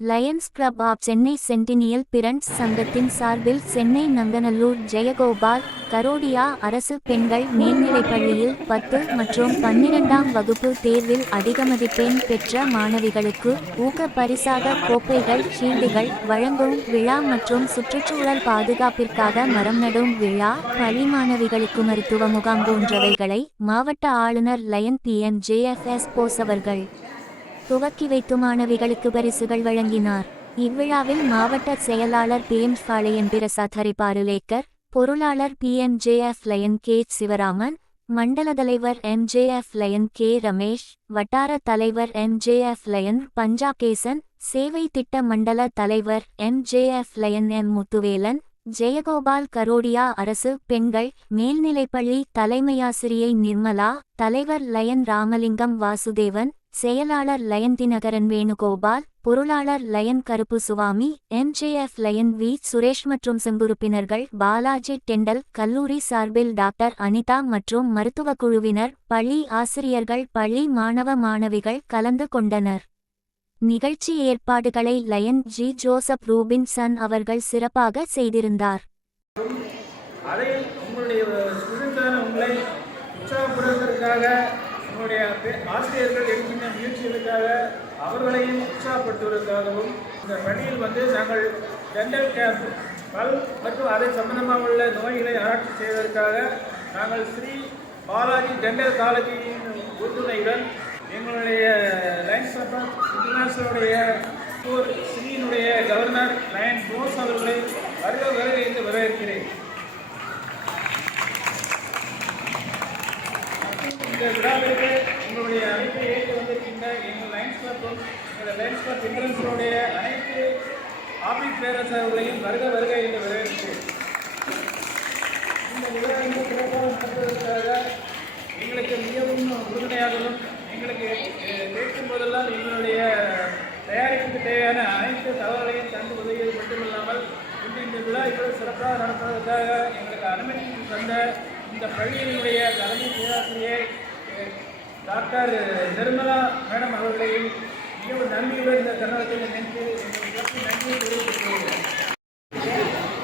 Lions club of Chennai centennial friends சங்கத்தின் சார்பில் சென்னை நங்கநல்லூர் ஜெயகோபால் கரோடியா அரசு பெண்கள் மேல்நிலைப்பள்ளியில் பத்து மற்றும் பன்னிரெண்டாம் வகுப்பு தேர்வில் அதிக மதிப்பெண் பெற்ற மாணவிகளுக்கு ஊக்க பரிசாக கோப்பைகள் ஷீல்டுகள் வழங்கும் விழா மற்றும் சுற்றுச்சூழல் பாதுகாப்பிற்காக மரம் நடும் விழா பள்ளி மாணவிகளுக்கு மருத்துவ முகாம் போன்றவைகளை மாவட்ட ஆளுநர் lion P M JFS Bose அவர்கள் துவக்கி வைத்து மாணவிகளுக்கு பரிசுகள் வழங்கினார். இவ்விழாவில் மாவட்ட செயலாளர் பி. எம். பாளையன் பிரசாத் ஹரிபாருலேக்கர் பொருளாளர் P. M. J. F. Lion K. Sivaraman மண்டல தலைவர் M. J. F. Lion K. Ramesh வட்டார தலைவர் M. J. F. Lion Panchakesan சேவை திட்ட மண்டல தலைவர் M. J. F. Lion M. Muthuvelan Jaigopal Garodia அரசு பெண்கள் மேல்நிலைப்பள்ளி தலைமையாசிரியை நிர்மலா தலைவர் லயன் ராமலிங்கம் வாசுதேவன் செயலாளர் லயன் தினகரன் வேணுகோபால் பொருளாளர் lion Karuppu Swamy MJF lion V Suresh மற்றும் செங்குறுப்பினர்கள் பாலாஜி டெண்டல் கல்லூரி சார்பில் டாக்டர் அனிதா மற்றும் மருத்துவ குழுவினர் பள்ளி ஆசிரியர்கள் பள்ளி மாணவ மாணவிகள் கலந்து கொண்டனர். நிகழ்ச்சி ஏற்பாடுகளை லயன் ஜி ஜோசப் ரூபின்சன் அவர்கள் சிறப்பாக செய்திருந்தார். அதை உங்களுடைய உங்களை உற்சாகப்படுவதற்காக நம்முடைய ஆசிரியர்கள் எடுக்கின்ற முயற்சிகளுக்காக அவர்களையும் உற்சாகப்படுத்துவதற்காகவும் இந்த பணியில் வந்து நாங்கள் டென்டல் கேம்ப் பல் மற்றும் அதை சம்பந்தமாக உள்ள நோய்களை ஆராய்ச்சி செய்வதற்காக நாங்கள் ஸ்ரீ பாலாஜி டென்டல் காலேஜின் உறுதுணையுடன் எங்களுடைய லைன்ஸ் ஆஃப் இன்டர்நேஷனலுடைய ஸ்ரீனுடைய கவர்னர் லயன் போஸ் அவர்களை வருக வருக என்று வரவேற்கிறேன். இந்த விழாவிற்கு லைன்ஸ் இந்த எங்கள் லைன்ஸ் கிளப் அனைத்து ஆபீஸ் பேரரசர்களையும் வருக வருக என்று வரவேற்பு இந்த விழா சிறப்பாக நடத்துவதற்காக எங்களுக்கு மிகவும் உறுதுணையாகவும் எங்களுக்கு அஹ், கேட்கும் போதெல்லாம் எங்களுடைய தயாரிப்புக்கு தேவையான அனைத்து தகவல்களையும் தந்து உதவியது மட்டுமில்லாமல் இன்று இந்த விழா இவ்வளவு சிறப்பாக நடத்துவதற்காக எங்களுக்கு அனுமதி தந்த இந்த பள்ளியினுடைய தலைமை பேராசிரியை டாக்டர் நிர்மலா மேடம் அவர்களையும் மிகவும் நன்றியுடன் இந்த தருணத்தில் நினைத்து நன்றி தெரிவித்துக்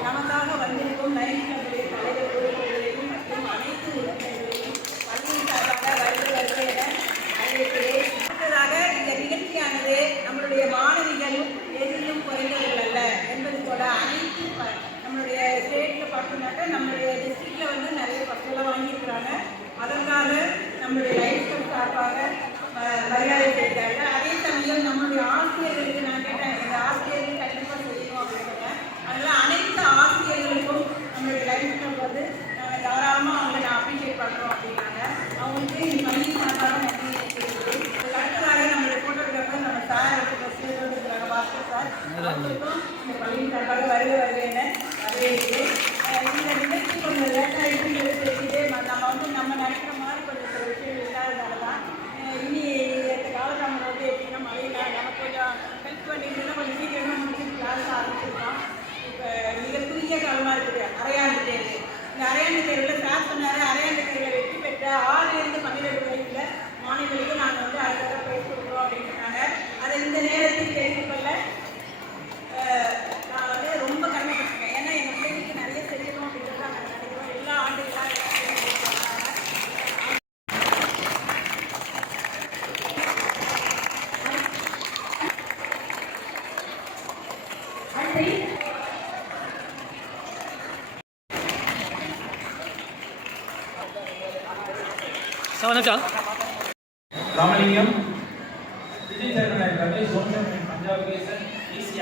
நமக்காக வந்திருக்கும் லைன் தலைவர் மற்றும் அனைத்து உறுப்பினர்களையும் பள்ளியின் சார்பாக வருக வருக என அறிவிக்கிறேன் அடுத்ததாக இந்த நிகழ்ச்சியானது நம்மளுடைய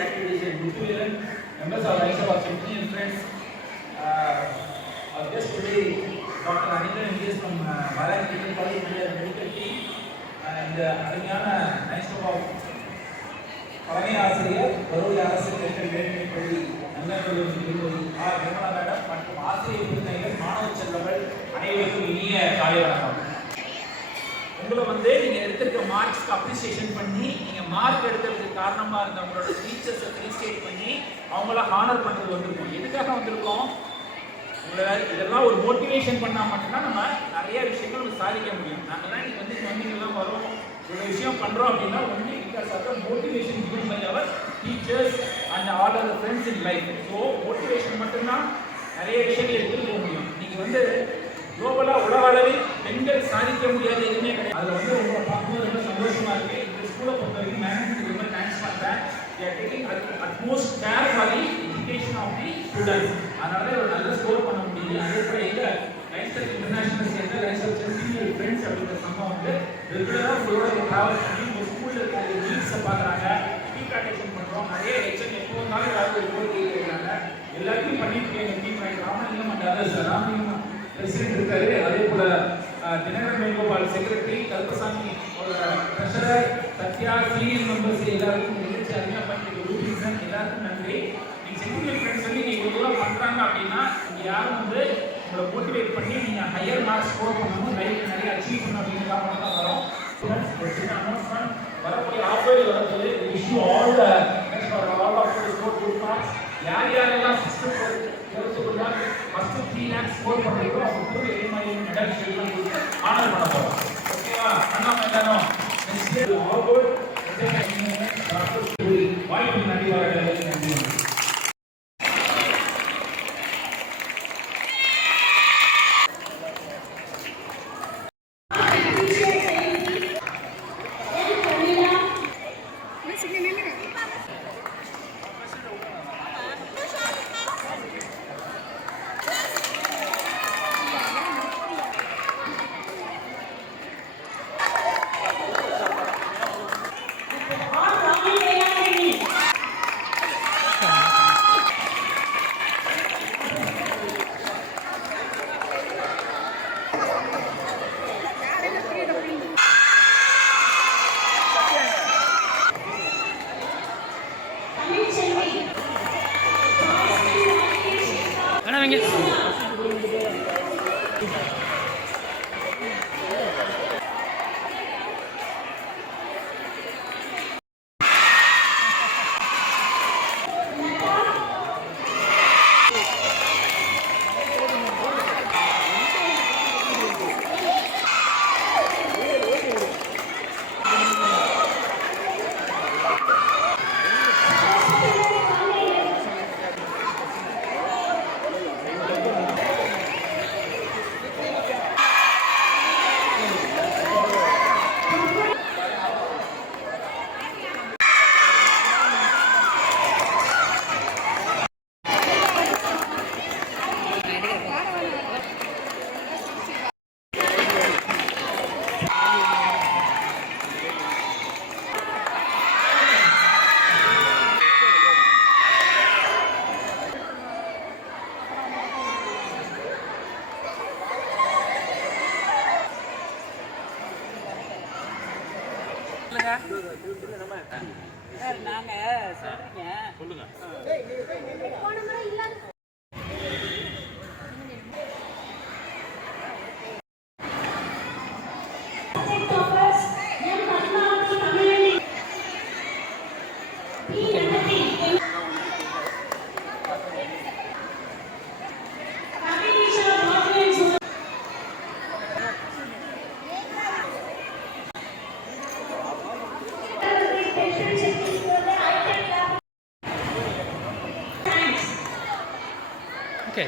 Activities and Mutual, members of Life of Symphony and friends. Uh, our guest today, Dr. Anita Indias from uh, Bharat Medical College India Medical Team and uh, அருமையான நைஸ்டப் ஆஃப் தலைமை ஆசிரியர் கரூர் அரசு பெண்கள் மேல்நிலைப் பள்ளி நங்கநல்லூர் திருமதி ஆர் நிர்மலா மேடம் மற்றும் ஆசிரியர் விருந்தினர்கள் மாணவ செல்வங்கள் அனைவருக்கும் இனிய காலை வணக்கம் உங்களை வந்து நீங்க எடுத்திருக்க மார்க்ஸ்க்கு அப்ரிசியேஷன் பண்ணி நீங்க மார்க் எடுக்கிறதுக்கு காரணமா இருந்த உங்களோட டீச்சர்ஸை ஃபெலிசிட்டேட் பண்ணி அவங்கள ஹானர் பண்ணுறது வந்திருக்கோம் எதுக்காக வந்திருக்கோம்? உங்களை இதெல்லாம் ஒரு மோட்டிவேஷன் பண்ணால் மட்டும்தான் நம்ம நிறைய விஷயங்கள் நம்ம சாதிக்க முடியும். நாங்கெல்லாம் இன்னைக்கு வந்து வந்தீங்கெல்லாம் வரோம். ஒரு விஷயம் பண்ணுறோம் அப்படின்னா only because of the motivation given by our teachers and all other friends in மட்டும்தான் நிறைய விஷயங்கள் எடுத்துகிட்டு போக முடியும். நீங்கள் வந்து குளோபலாக உலக அளவில் பெண்கள் சாதிக்க முடியாத எதுவுமே கிடையாது. அதில் வந்து உங்களை பார்க்கும்போது ரொம்ப சந்தோஷமாக இருக்குது இந்த ஸ்கூலை பொறுத்த வரைக்கும் மேனேஜ்மெண்ட் ரொம்ப தேங்க்ஸ் பண்ணுறேன் they are taking utmost care for the education of the students. அதனால ஒரு நல்ல ஸ்கோர் பண்ண முடியுது. அதே போல எங்க லைன்சர் இன்டர்நேஷனல் சேர்ந்த லைன்சர் சென்டினியல் ஃப்ரெண்ட்ஸ் அப்படிங்கிற சம்பவம் வந்து ரெகுலராக உங்களோட ட்ராவல் பண்ணி உங்க ஸ்கூல்ல இருக்கிற நீட்ஸை பார்க்குறாங்க. ரீகார்டேஷன் பண்றோம். நிறைய எச்சன் எப்போ இருந்தாலும் ஏதாவது ஒரு கோரிக்கை கேட்குறாங்க எல்லாத்தையும் பண்ணிட்டு எங்க team Ramalingam and others Ramalingam president இருக்காரு. அதே போல தினகரன் வேணுகோபால் செக்ரட்டரி கல்பசாமி ஒரு ட்ரெஷரர் சத்யா சீனியர் மெம்பர்ஸ் எல்லாருக்கும் இந்த நிகழ்ச்சி அருமையாக பண்ணிட்டு ரூபிசன் எல்லாருக்கும் நன்றி நீங்க செக்யூரிட்டி ஃப்ரெண்ட்ஸ் சொல்லி நீங்க இவ்வளவு தூரம் பண்றாங்க அப்படின்னா இங்க யாரும் வந்து உங்களை மோட்டிவேட் பண்ணி நீங்க ஹையர் மார்க் ஸ்கோர் பண்ணணும் லைஃப் நிறைய அச்சீவ் பண்ணணும் அப்படிங்கிறதா மட்டும் வரும். Announcement. வரக்கூடிய ஆஃபர் வரது issue all all of score good marks யார் யாரெல்லாம் சிஸ்டம் எடுத்துக்கொண்டா ஃபர்ஸ்ட் த்ரீ லேக்ஸ் ஸ்கோர் பண்ணுறீங்களோ இதே மாதிரி மெடல் ஆனர் பண்ண போகிறோம் ஓகேவா எல்லாரும் நெக்ஸ்ட் நாங்க சொல்றீங்க Okay.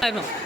I know.